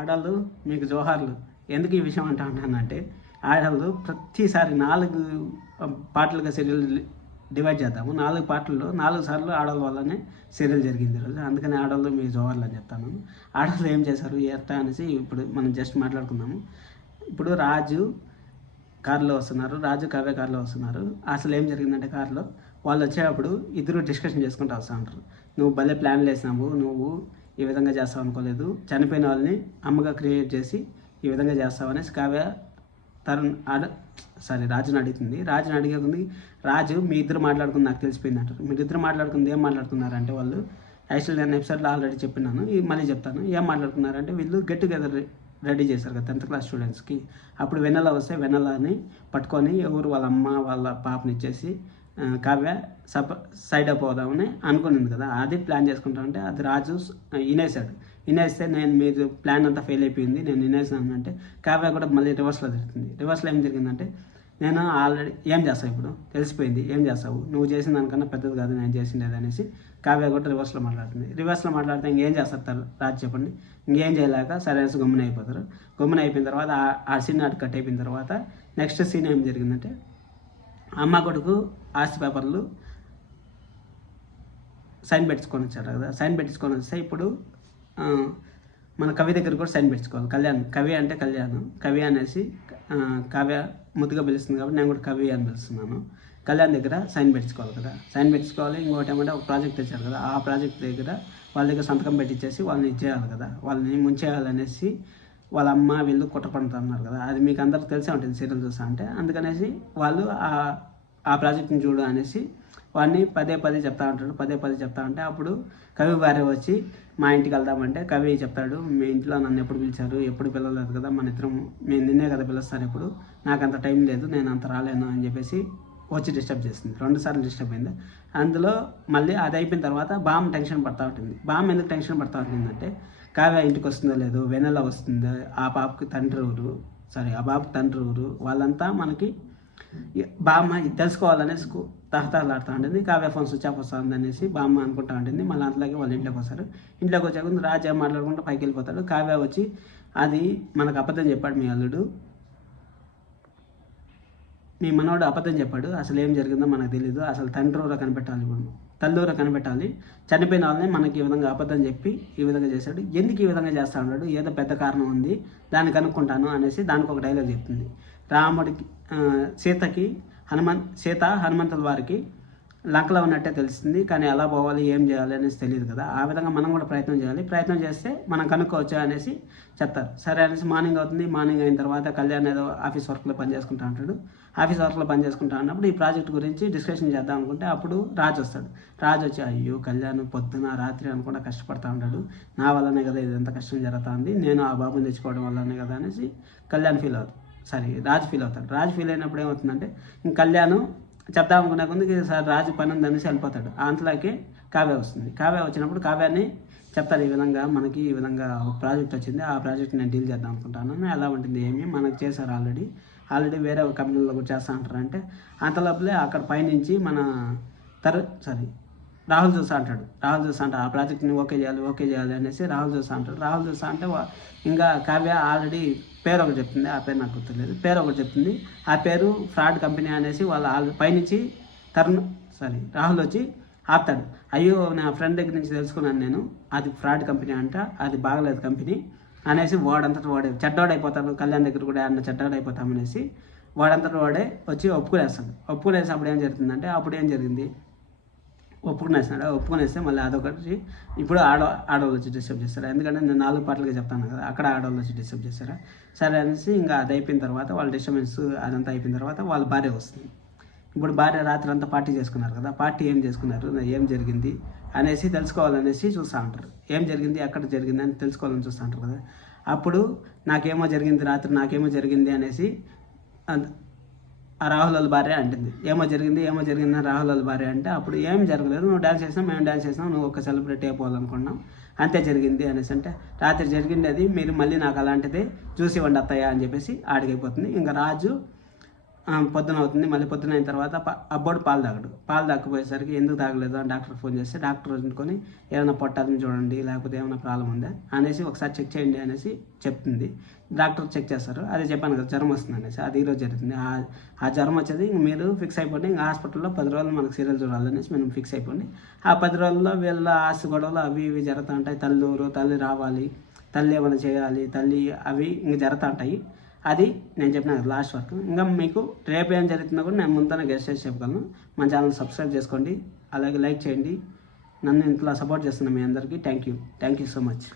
ఆడవాళ్ళు మీకు జోహార్లు. ఎందుకు ఈ విషయం అంటానంటే ఆడవాళ్ళు ప్రతిసారి 4 పార్ట్లుగా సీరియల్ డివైడ్ చేద్దాము. 4 పార్ట్లలో 4 సార్లు ఆడవాళ్ళ వల్లనే సీరియల్ జరిగింది ఈరోజు. అందుకని ఆడవాళ్ళు మీ జోహార్లు అని చెప్తాను. ఆడవాళ్ళు ఏం చేశారు ఎట్లా అనేసి ఇప్పుడు మనం జస్ట్ మాట్లాడుకుందాము. ఇప్పుడు రాజు కారులో వస్తున్నారు, రాజు కావ్య కారులో వస్తున్నారు. అసలు ఏం జరిగిందంటే కారులో వాళ్ళు వచ్చేటప్పుడు ఇద్దరు డిస్కషన్ చేసుకుంటూ వస్తూ ఉంటారు. నువ్వు భలే ప్లాన్లు వేసినావు, నువ్వు ఈ విధంగా చేస్తావు అనుకోలేదు, చనిపోయిన వాళ్ళని అమ్మగా క్రియేట్ చేసి ఈ విధంగా చేస్తావు అనేసి కావ్య రాజుని అడుగుతుంది. రాజుని అడిగే ముందు రాజు మీ ఇద్దరు మాట్లాడుకుంది నాకు తెలిసిపోయింది అంటారు. మీరిద్దరు మాట్లాడుకుంది ఏం మాట్లాడుతున్నారంటే వాళ్ళు యాక్చువల్లీ నేను ఎపిసోడ్లో ఆల్రెడీ చెప్పినాను, మళ్ళీ చెప్తాను. ఏం మాట్లాడుతున్నారంటే వీళ్ళు గెట్ టుగెదర్ రెడీ చేశారు కదా 10th క్లాస్ స్టూడెంట్స్కి. అప్పుడు వెన్నెల వస్తే వెన్నెలని పట్టుకొని ఎవరు వాళ్ళ అమ్మ వాళ్ళ పాపని ఇచ్చేసి కావ్య సైడ్ అప్ అవుదామని అనుకునింది కదా. అది ప్లాన్ చేసుకుంటామంటే అది రాజు వినేస్తే నేను మీరు ప్లాన్ అంతా ఫెయిల్ అయిపోయింది, నేను వినేసాను అంటే కావ్య కూడా మళ్ళీ రివర్స్లో జరుగుతుంది. రివర్స్లో ఏం జరిగిందంటే నేను ఆల్రెడీ ఏం చేస్తావు, ఇప్పుడు తెలిసిపోయింది ఏం చేస్తావు, నువ్వు చేసిన దానికన్నా పెద్దది కాదు నేను చేసిండేది అనేసి కావ్య కూడా రివర్స్లో మాట్లాడుతుంది. రివర్స్లో మాట్లాడితే ఇంకేం చేస్తారు రాజు చెప్పండి. ఇంకేం చేయలేక సరే గమ్మున అయిపోతారు. గమ్మున అయిపోయిన తర్వాత ఆ సీన్ అటు కట్ అయిపోయిన తర్వాత నెక్స్ట్ సీన్ ఏం జరిగిందంటే అమ్మ కొడుకు ఆస్తి పేపర్లు సైన్ పెట్టించుకొని వచ్చారు కదా. సైన్ పెట్టించుకొని వస్తే ఇప్పుడు మన కవి దగ్గర కూడా సైన్ పెట్టించుకోవాలి. కవి అంటే కవి అనేసి కావ్య ముద్దుగా పిలుస్తుంది కాబట్టి నేను కూడా కవి అని పిలుస్తున్నాను. కళ్యాణ్ దగ్గర సైన్ పెట్టించుకోవాలి కదా. సైన్ పెట్టించుకోవాలి. ఇంకోటి ఏమంటే ఒక ప్రాజెక్ట్ తెచ్చారు కదా, ఆ ప్రాజెక్ట్ దగ్గర వాళ్ళ దగ్గర సంతకం పెట్టించేసి వాళ్ళని ఇచ్చేయాలి కదా, వాళ్ళని ముంచేయాలనేసి వాళ్ళ అమ్మ వీళ్ళు కుట్రపడుతున్నారు కదా. అది మీకు అందరికి తెలిసే ఉంటుంది సీరియల్ చూస్తా అంటే. అందుకనేసి వాళ్ళు ఆ ప్రాజెక్ట్ని చూడు అనేసి వాడిని పదే చెప్తా ఉంటే అప్పుడు కవి భార్య వచ్చి మా ఇంటికి వెళ్దామంటే కవి చెప్తాడు, మీ ఇంట్లో నన్ను ఎప్పుడు పిలిచారు, ఎప్పుడు పిలవలేదు కదా, మన ఇద్దరం మేము నిన్నే కదా పిలుస్తాను, ఇప్పుడు నాకు అంత టైం లేదు, నేను అంత రాలేను అని చెప్పేసి వచ్చి డిస్టర్బ్ చేస్తుంది. 2 సార్లు డిస్టర్బ్ అయింది. అందులో మళ్ళీ అది అయిపోయిన తర్వాత బామ్ టెన్షన్ పడతా ఉంటుంది. బామ్ ఎందుకు టెన్షన్ పడతా ఉంటుందంటే కావ్య ఇంటికి వస్తుందో లేదో, వెన్నెల వస్తుందో, ఆ బాబుకి తండ్రి ఊరు వాళ్ళంతా మనకి బామ్మ తెలుసుకోవాలనేసి తహతహలాడుతూ ఉంటుంది. కావ్య ఫోన్ స్విచ్ ఆఫ్ వస్తుంది అనేసి బామ్మ అనుకుంటా ఉంటుంది. మళ్ళీ అంతలోకి వాళ్ళు ఇంట్లోకి వస్తారు. ఇంట్లోకి వచ్చాక రాజా మాట్లాడుకుంటూ పైకి వెళ్ళిపోతాడు. కావ్య వచ్చి అది మనకు అబద్ధం చెప్పాడు మీ అల్లుడు, మీ మనోడు అబద్ధం చెప్పాడు, అసలు ఏం జరిగిందో మనకు తెలియదు, అసలు తల్లూర కనిపెట్టాలి, చనిపోయిన వాళ్ళని మనకి ఈ విధంగా అబద్ధం చెప్పి ఈ విధంగా చేశాడు, ఎందుకు ఈ విధంగా చేస్తా ఉన్నాడు, ఏదో పెద్ద కారణం ఉంది, దాన్ని కనుక్కుంటాను అనేసి దానికి ఒక డైలాగ్ చెప్తుంది. రాముడికి సీత హనుమంతుల వారికి లంకలో ఉన్నట్టే తెలుస్తుంది, కానీ ఎలా పోవాలి ఏం చేయాలి అనేసి తెలియదు కదా. ఆ విధంగా మనం కూడా ప్రయత్నం చేయాలి, ప్రయత్నం చేస్తే మనం కనుక్కోవచ్చు అనేసి చెప్తారు. సరే అనేసి మార్నింగ్ అవుతుంది. మార్నింగ్ అయిన తర్వాత కళ్యాణ్ ఏదో ఆఫీస్ వర్క్లో పనిచేసుకుంటా ఉంటాడు. ఆఫీస్ వర్క్లో పనిచేసుకుంటా ఉన్నప్పుడు ఈ ప్రాజెక్ట్ గురించి డిస్కషన్ చేద్దాం అనుకుంటే అప్పుడు రాజు వస్తాడు. రాజు వచ్చి అయ్యో కళ్యాణ్ పొద్దున రాత్రి అనుకుంటా కష్టపడతా ఉంటాడు, నా వల్లనే కదా ఇదంతా కష్టం జరుగుతుంది, నేను ఆ బాబుని తెచ్చుకోవడం వల్లనే కదా అనేసి రాజు ఫీల్ అవుతాడు. రాజు ఫీల్ అయినప్పుడు ఏమవుతుందంటే కళ్యాణ్ చెప్దాం అనుకునే కొంది సార్ రాజు పని ఉందనేసి వెళ్ళిపోతాడు. అంతలోకి కావ్య వస్తుంది. కావ్య వచ్చినప్పుడు కావ్యాన్ని చెప్తారు, ఈ విధంగా మనకి ఈ విధంగా ఒక ప్రాజెక్ట్ వచ్చింది, ఆ ప్రాజెక్ట్ నేను డీల్ చేద్దాం అనుకుంటాను, ఎలా ఉంటుంది ఏమి మనకు చేశారు ఆల్రెడీ వేరే ఒక కంపెనీలో కూడా చేస్తా అంటారు. అంటే అంతలోపలే అక్కడ పైనుంచి మన రాహుల్ చూసా అంటాడు. ఆ ప్రాజెక్ట్ని ఓకే చేయాలి అనేసి రాహుల్ చూసా అంటే ఇంకా కావ్య ఆల్రెడీ పేరు ఒకటి చెప్తుంది, ఆ పేరు నాకు గుర్తులేదు, పేరు ఒకటి చెప్తుంది, ఆ పేరు ఫ్రాడ్ కంపెనీ అనేసి వాళ్ళు పైనుంచి రాహుల్ వచ్చి ఆపుతాడు. అయ్యో నా ఫ్రెండ్ దగ్గర నుంచి తెలుసుకున్నాను నేను, అది ఫ్రాడ్ కంపెనీ అంట, అది బాగలేదు కంపెనీ అనేసి వాడే చెడ్డోడైపోతాడు. కళ్యాణ్ దగ్గర కూడా ఆయన చెడ్డోడైపోతామనేసి వాడే వచ్చి ఒప్పుకునేసి అప్పుడు ఏం జరుగుతుందంటే ఒప్పుకునేస్తే మళ్ళీ అదొకటి ఇప్పుడు ఆడవాళ్ళు వచ్చి డిస్టర్బ్ చేస్తారు. ఎందుకంటే నేను 4 పాటలుగా చెప్తాను కదా, అక్కడ ఆడవాళ్ళు వచ్చి డిస్టర్బ్ చేస్తారా. సరే అనేసి ఇంకా అది అయిపోయిన తర్వాత వాళ్ళ డిస్టర్బెన్స్ అదంతా అయిపోయిన తర్వాత వాళ్ళ భార్య వస్తుంది. ఇప్పుడు భార్య రాత్రి అంతా పార్టీ చేసుకున్నారు కదా, పార్టీ ఏం చేసుకున్నారు, ఏం జరిగింది అనేసి తెలుసుకోవాలనేసి చూస్తూ ఉంటారు. ఏం జరిగింది ఎక్కడ జరిగింది అని తెలుసుకోవాలని చూస్తూ ఉంటారు కదా. అప్పుడు నాకేమో జరిగింది అనేసి ఆ రాహుల్ వాళ్ళ భార్య అంటుంది. ఏమో జరిగింది అని రాహుల్ వాళ్ళ భార్య అంటే అప్పుడు ఏం జరగలేదు, నువ్వు డ్యాన్స్ చేసినావు, మేము డ్యాన్స్ చేసినాం, నువ్వు ఒక సెలబ్రిటీ అయిపోవాలనుకున్నాం, అంతే జరిగింది అనేసి అంటే రాత్రి జరిగింది అది, మీరు మళ్ళీ నాకు అలాంటిదే చూసి ఇవ్వండి అత్తయ్య అని చెప్పేసి ఆడికైపోతుంది. ఇంకా రాజు పొద్దున అవుతుంది. మళ్ళీ పొద్దున అయిన తర్వాత అబ్బోడు పాలు తాగడు. పాలు తాగకపోయేసరికి ఎందుకు తాగలేదు అని డాక్టర్ ఫోన్ చేస్తే డాక్టర్ అనుకొని ఏమైనా పొట్టాదని చూడండి, లేకపోతే ఏమైనా ప్రాబ్లం ఉందా అనేసి ఒకసారి చెక్ చేయండి అనేసి చెప్తుంది. డాక్టర్ చెక్ చేస్తారు. అదే చెప్పాను కదా జ్వరం వస్తుంది అనేసి, అది ఈరోజు జరుగుతుంది. ఆ జ్వరం వచ్చేది మీరు ఫిక్స్ అయిపోండి. ఇంకా హాస్పిటల్లో 10 రోజులు మనకు సీరియల్ చూడాలనేసి మనం ఫిక్స్ అయిపోండి. ఆ 10 రోజుల్లో వీళ్ళ ఆస్తి గొడవలు అవి ఇవి జరుగుతూ ఉంటాయి. తల్లి రావాలి, తల్లి ఏమైనా చేయాలి, తల్లి అవి ఇంక జరుగుతూ ఉంటాయి. అది నేను చెప్పిన లాస్ట్ వర్క్. ఇంకా మీకు రేపు ఏం జరుగుతుందో కూడా నేను ముందునే గెస్ట్ చేసి చెప్పగలను. మన ఛానల్ సబ్స్క్రైబ్ చేసుకోండి, అలాగే లైక్ చేయండి. నన్ను ఇంట్లో సపోర్ట్ చేస్తున్న మీ అందరికీ థ్యాంక్ యూ సో మచ్.